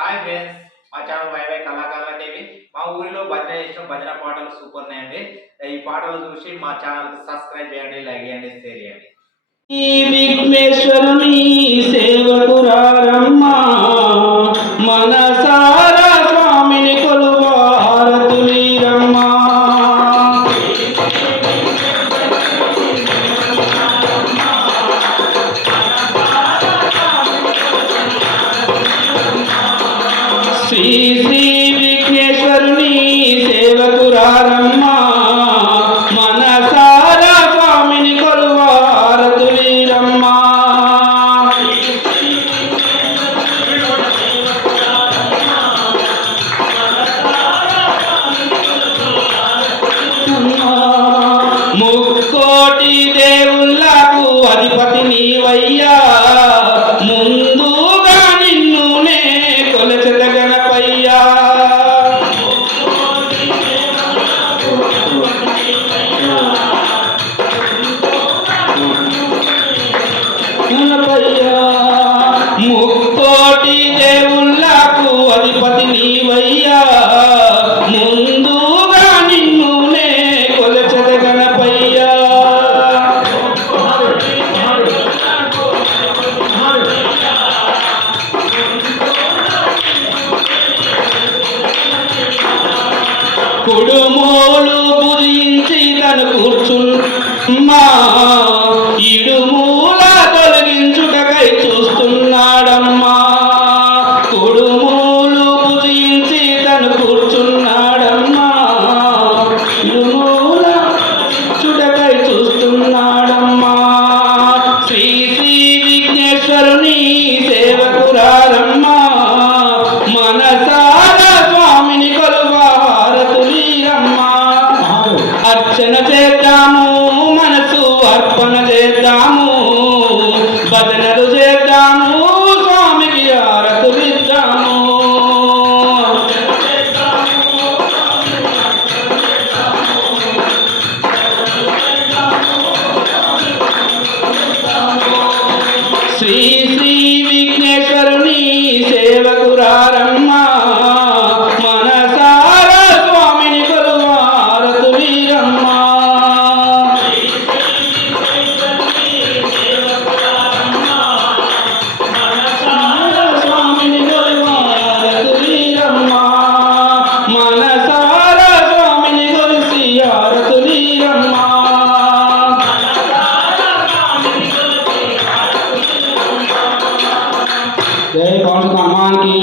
Hi friends మా channel YY కళాకారుల TV మా ఊరిలో భజన చేసిన భజన పాటలు సూపర్ ఉన్నాయండి. ఈ పాటలు చూసి మా ఛానల్ సబ్స్క్రైబ్ చేయండి లైక్ చేయండి షేర్ చేయండి. శ్రీ శ్రీ విఘ్నేశ్వరుని సేవకురారమ్మా నీవయ్యా ముందుగా నిన్ను నే కొలచద గణపయ్యా. కుడుమోలు గురించి తను కూర్చుమ్మా ఇడుమూల భజనలు చేద్దాము స్వామికి ఆరతులిద్దాము. శ్రీ శ్రీ విఘ్నేశ్వరుని సేవకురారమ్మ. कौन से सम्मान की